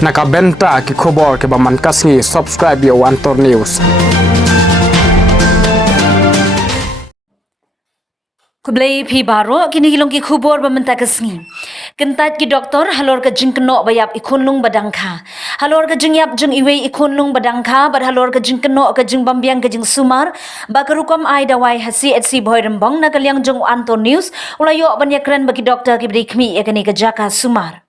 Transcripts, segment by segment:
Nakabenta ki khobor ke baman kasngi subscribe yo Antor News. Kublai phi baro kini hilong ki khubor bamenta kasngi. Kyntait ki doktor halor ka jingkno bayap khunlung badangkha. Halor ka jingiap jing iwe khunlung badangkha bad halor ka jingkno ka jing bambiang ka jing sumar ba karukom ai dawai hasi etsi boirembong na kalyang jong Antor News ulayo banyakran bagi doktor ki brikmi yakani ka jaka sumar.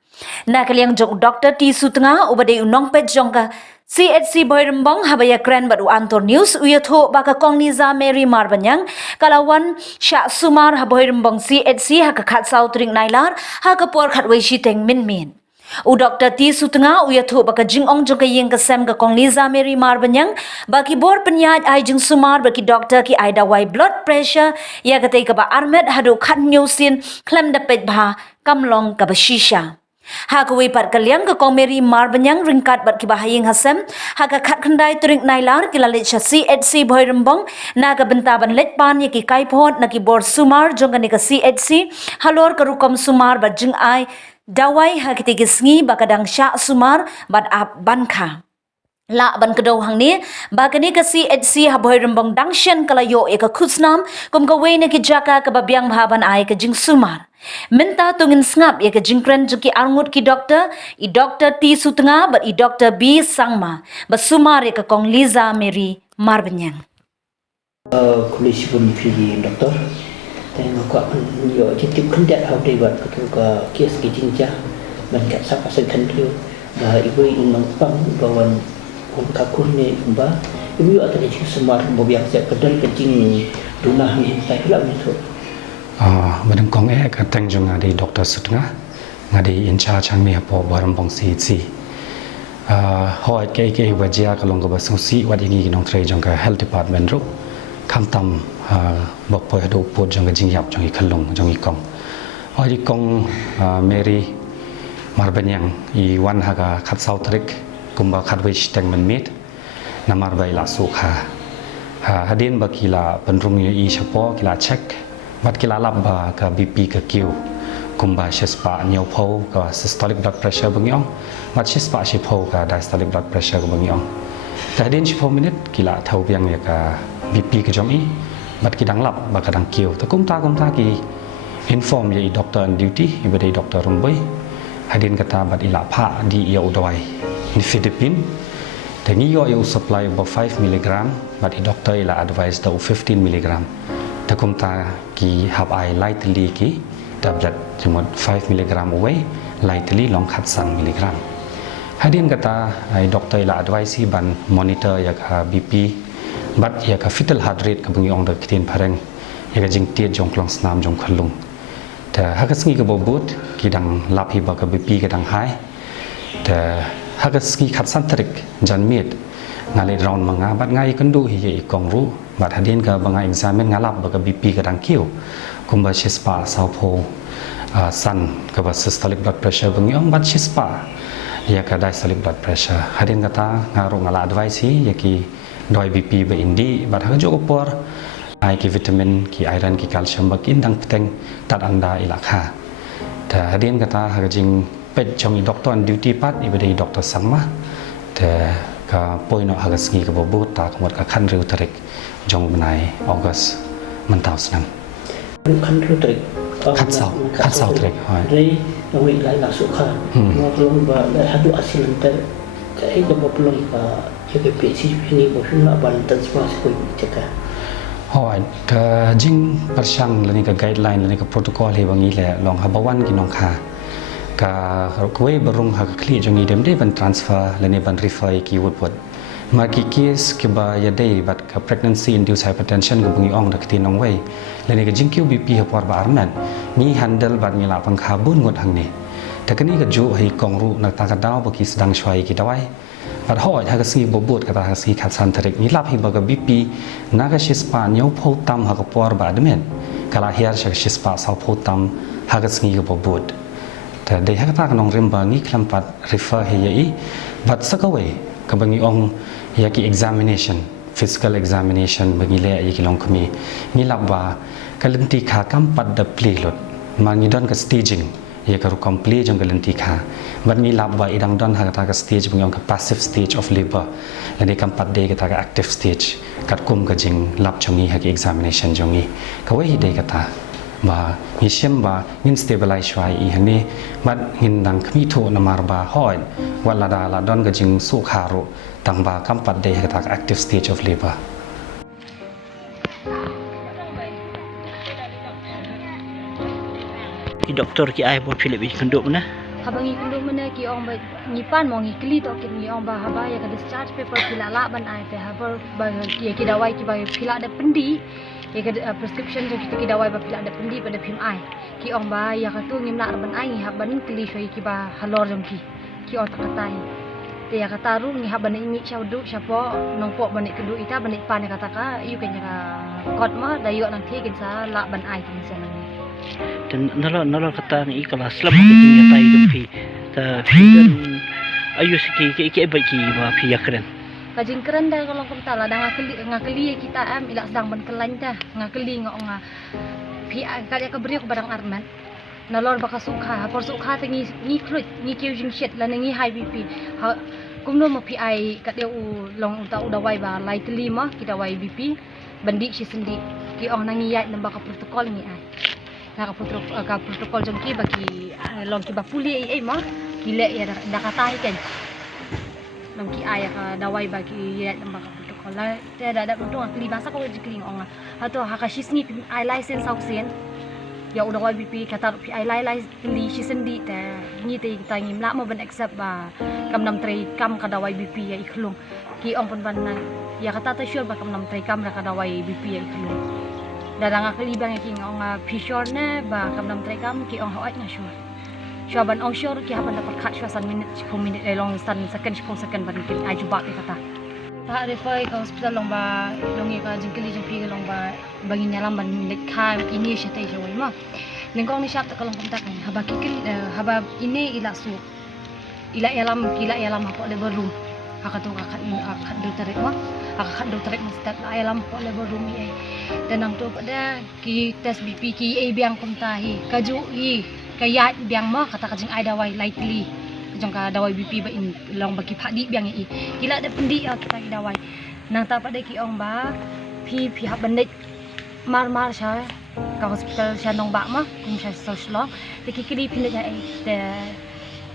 Na kalyang jong doktor ti sutnga ubade unong pet jongka CHC Boirembong habaya kren badu Antor News uyatho baka kongniza Mary Marbanyang kalawan sya sumar haboirembong CHC haka khat sautring nailar haka por khat weishi teng min. U Dr. T Sutnga uyatho baka jingong jong kayeng kasem ka kongniza Mary Marbanyang baki bor penyaj ai jing sumar baki doktor ki ai dawai blood pressure ya katei ka ba armet hadu khat nyosin klem dapet bha kamlong ka ba shisha. Hakawi pat kalyang ka komeri Marbanyang ringkat bat kibahaying hasem haka khat khandai turing nailar kilalit sya CHC Boirembong na ka bentaban letpan ya ki kaipot na ki bor sumar jong ka CHC halor karukom sumar bat jing ai dawai hakiti gisngi bakadang sya sumar bat ap bankha. La ban kedaw hang ni bakani ka CHC Boirembong dangshen kalayo ka khusnam kum ka we na ki jaka ka babyang bhaban ai ka jing sumar. Minta tungin sngap ya ke jingkren juki arngut ki doktor I doktor T Sutnga bat I doktor B Sangma basumar ya ke kong Liza Mary Marbanyang. Kulisi pun pilih doktor. Dan aku akan yo jadi Kyntait hau dei bat aku ka kes ki jingiap man ka sa pasal kantiu ba ibu inang pang bawan ka kunne ba ibu atau ni semar bo biang sia kedal kecing dunah ni tai la ni tu. Madam Kong ka teng jong ngadi Dr. Sutnga ngadi in charge ang mi hapo Boirembong CHC. Hoi ke wajia ka long ka basung si wat ingi nong tre jong ka health department ru kam tam bok poi do pot jong ka jingiap jong I khunlung jong I kong. Hoi di kong Mary Marbanyang I wan ha ka khat sau trik kumba khat wish teng men mit namar bai la su kha. Hadin ba kila penrung I chapo kila check bat kila lab ba ka BP ka Q kumba shispa nyau pho ka systolic blood pressure bangyong bat shispa shi pho ka diastolic blood pressure ka bangyong tadin shi pho minute kila thau biang ya ka BP ka jom I bat kidang lab ba ka dang Q ta kum ta ki inform ye doctor on duty ibadai doctor rumboi hadin kata bat ila pha di ya udoi in Philippines tangi yo supply about 5 mg but the doctor ila advise the 15 mg takum ta ki hab ai lightly ki tablet jumot 5 mg away lightly long khat sang mg hadin kata ai doctor ila advise hi ban monitor ya ka BP bat ya ka fetal heart rate ka bungi ong da kitin phareng ya ka jingtiet jong klong snam jong khunlung ta hakas ngi ka bobut ki dang lap hi ba ka BP ka dang hai ta hakas ngi khat san trik jan mit ngalai round manga bat ngai kandu hi ye kong ru bat hadin ka banga examine ngalap ba ka BP ka dang kiu kumba shispa saupo san ka ba systolic blood pressure bangyong bat shispa ya ka diastolic blood pressure hadin kata ngaru ngala advice hi ya ki doi BP ba indi bat ha jo por ai ki vitamin ki iron ki calcium ba kin dang peteng tat anda ilakha ta hadin kata ha jing pet chong I doctor on duty pat ibadai doctor Sangma ta ka poino hagas ngi ka bobut ta kmot ka khan riu tarik jong benai August mentau senam Khan riu tarik khat sau tarik hoi dei noi lai la su kha no pelong ba la hadu asil enter ka ai ka pelong ka ye ke si ni bo hna ban tan spa ko cheka hoi ka jing persang lani ka guideline lani ka protocol he bangi le long habawan ki nong kha ka kwe barung ha kli jongi dem de ban transfer lene ban refer ki wot ma ki case ke ba ya dei bat ka pregnancy induced hypertension ka bungi ong da kti nong wei lene ka jingkyu BP ha por ba arman ni handle bat mi la pang kha bun ngot hang ne ta kani ka ju hai kong ru na ta ka daw ba ki sedang shwai ki dawai bat hoi ha ka si bobot ka ta ha si khat san tarik ni lap hi ba ka BP na ka shispa nyau pho tam ha ka por ba admen kala hiar sha shispa sa pho tam ha ka singi ka bobot ta dei ha ta nong rim ba ngi klam pat refer he ye but sakaway ka bangi ong ya ki examination physical examination bangi le ye ki long kami ni labwa kalimti kha kam pat da play lot ma ngi don ka staging ia karu complete jong galanti kha ban mi lab ba idang don ha ta ka stage bung ka passive stage of liver lani kam pat de ka ta active stage kat kum ka jing lab chongi ha ki examination jongi ka wei de ka ta ba mi shem ba ngin stabilize shwai I hani bat ngin dang khmi tho namar ba hoi wala da la don ka jing su kharu tang ba kam pat de ka ta active stage of liver Ki doktor ki ai bo Philip kanduk mana? Habang ikundum mana ki ong ba nyipan mo ngi kli to ki ong ba haba ya ka discharge paper pila la ban ai te habar ba ki dawai ki ba pila ada pendi ya ka prescription jo ki dawai ba pila ada pendi pada phim ai ki ong ba ya ka tu ngim la ban ai haban kli shoi ki ba halor jong ki ot katai te ya kata ru ngi haban imi chau du chapo nong po ban kedu ita ban pan kata ka yu kan ya kot ma da yo nang thi kin sa la ban ai kin sa nang Dan nalo kata ni kalau selam ke tinggal tai dum fi ta fi dan ayu siki ki baik ki ba fi yakren kajing keren dah kalau kita lah dah ngakeli kita ilak sedang berkelan dah ngakeli nga pi kali ka beri barang arman nalor baka sukha por sukha tingi ni krut ni kiu jing shit la ngi high bp kumno ma pi ai ka deu long uta udawai ba lai teli ma kita wai bp bandi si sendi ki ong nangi yai namba ka protokol ni ai ka protokol jong ki bagi long ki ba puli ai ma gile ya da kata kan long ki ai ka dawai bagi yai namba ka protokol la te da untung akli basa ko jikling ong ato hakashi ni ai license sausen ya udah wai BP kata pi ai lai li shi sendi ta ni te kita ngim la mo ban accept ba kam nam trei kam kada wai BP ya ikhlung ki ong pun ban na ya kata ta sure ba kam nam trei kam ra kada wai BP ya ikhlung dalang akli bang ki ngong pi sure na ba kam nam trei kam ki ong hoat na sure ban ong sure ki haban dapat khat sure san minute 10 minute long san second 10 second ban ki ai juba ki kata ta refer ke hospital long ba long ka jingkeli jingpi long ba bagi nyalam ban minit kha ini syate jawai ma lengkong ni syap ta kalong kontak kan haba kikil haba ini ila su ila yalam ko level room hakatu khat do tarik ma khat do tarik mesti la yalam ko level room ai dan nang tu pada ki test BP ki ai biang konta hi kaju hi kayat biang ma kata kajing ai dawai lightly jong ka dawai BP ba in long bagi phadi biang i kila ada pendi kita dawai nang ta pada ki ong ba pi hab bandit mar sha ka hospital sha nong ba ma kum sha social te ki kili pindah ai te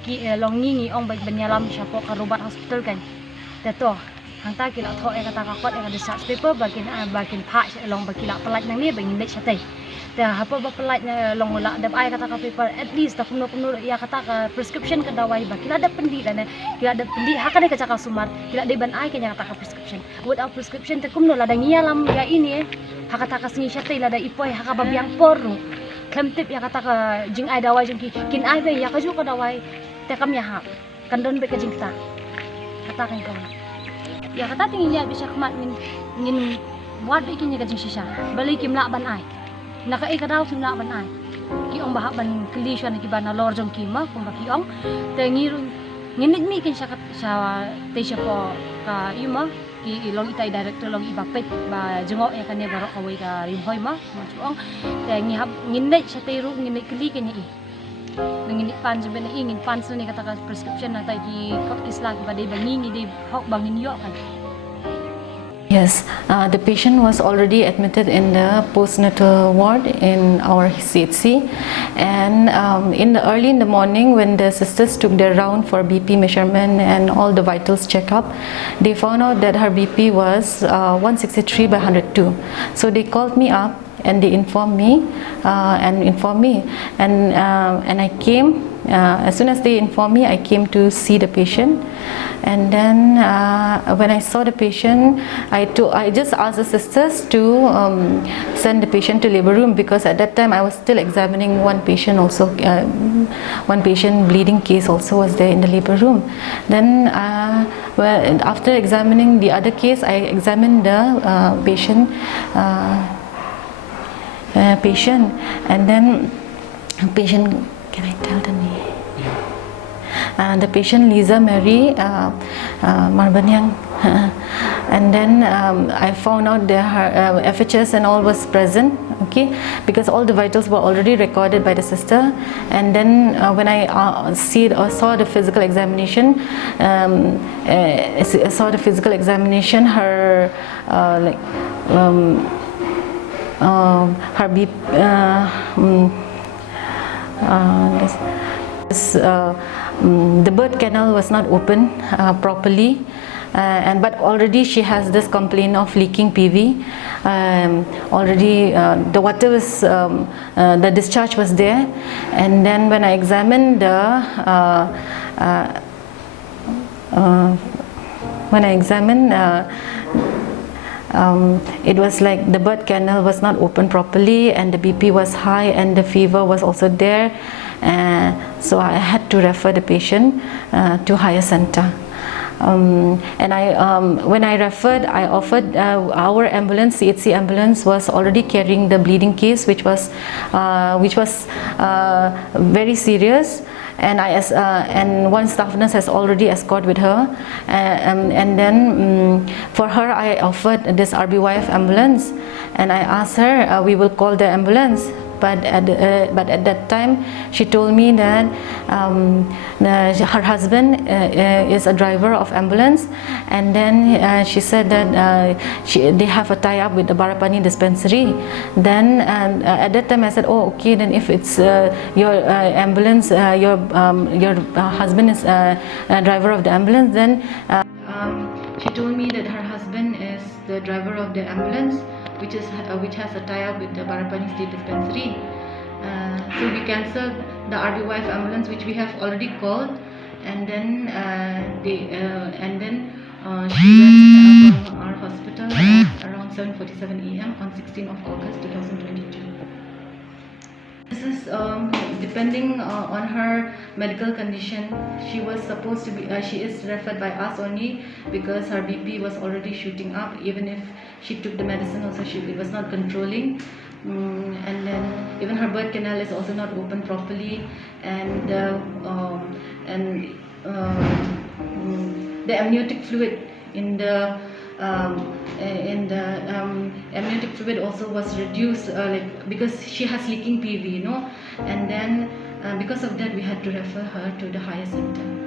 ki long ngi ong ba banyalam sha po ka robat hospital kan te to hang ta kila tho e kata ka kot e ka discharge paper bakin pha long ba kila pelat nang ni ba ngin sha te dah apa pelat long la dap ai kata ka paper at least dah kumno ya kata ka prescription ka dawai ba kila ada pendi dan kila ada pendi hakan ka cakap sumar kila de ban ai kanya kata ka prescription without prescription te kumno la da ngialam ya ini hak kata ka singi syate la da ipoi hak ba biang porno Kyntait ya kata ka jing ai dawai jing kin ai be ya ka ju ka dawai te kam ya ha kan don be ka jing ta kata kan ko ya kata tinggi ya bisa kemat ngin buat be kin ka jing shisha balik kim la ban ai naka ikadaw simla ban ai ki ong bahak ban kli sha na ki ban lor jong ki ma kum ba ki ong te ngirun nginit mi kin sha te sha po ka yuma ki long itai director long ibapet ba jengok ya kan ne barok ka wei ka rim hoi ma chu ong te ngihap nginit sha te ru nginit kli ken i nginit pan je ben i ngin pan su ni kata ka prescription na tai ki kop isla ki ba de bangi ni de hok bangin yo kan. Yes, the patient was already admitted in the postnatal ward in our CHC, and early in the morning when the sisters took their round for BP measurement and all the vitals checkup, they found out that her BP was 163 by 102. So they called me up and they informed me and I came. As soon as they informed me, I came to see the patient, and then when I saw the patient, I just asked the sisters to send the patient to labor room, because at that time I was still examining one patient also, one patient bleeding case also was there in the labor room. Then after examining the other case, I examined the patient, and then patient, can I tell the name? The patient Lisa Mary Marbanyang And then I found out that her FHS and all was present, okay, because all the vitals were already recorded by the sister. And then when I saw the physical examination, her her BP, the birth canal was not open properly, but already she has this complaint of leaking PV. Already the water was, the discharge was there, and then when I examined it was like the birth canal was not open properly, and the BP was high, and the fever was also there. So I had to refer the patient to higher center. And when I referred, I offered our ambulance, CHC ambulance, was already carrying the bleeding case, which was very serious. And and one staff nurse has already escorted with her, and then for her I offered this RBYF ambulance, and I asked her, we will call the ambulance. But at that time she told me that her husband is a driver of ambulance, and then she said that they have a tie-up with the Barapani dispensary. Then at that time I said, oh okay, then if it's your ambulance, your husband is a driver of the ambulance, then she told me that her husband is the driver of the ambulance, which has a tie-up with the Barapani State Dispensary. So we cancelled the RBYF ambulance, which we have already called, and then she went from our hospital at around 7:47 AM on 16th of August 2022. This is depending on her medical condition. She was supposed to be, she is referred by us only because her BP was already shooting up. Even if she took the medicine also, it was not controlling. And then even her birth canal is also not open properly, and the amniotic fluid in the amniotic fluid also was reduced, because she has leaking PV, and then because of that we had to refer her to the higher center.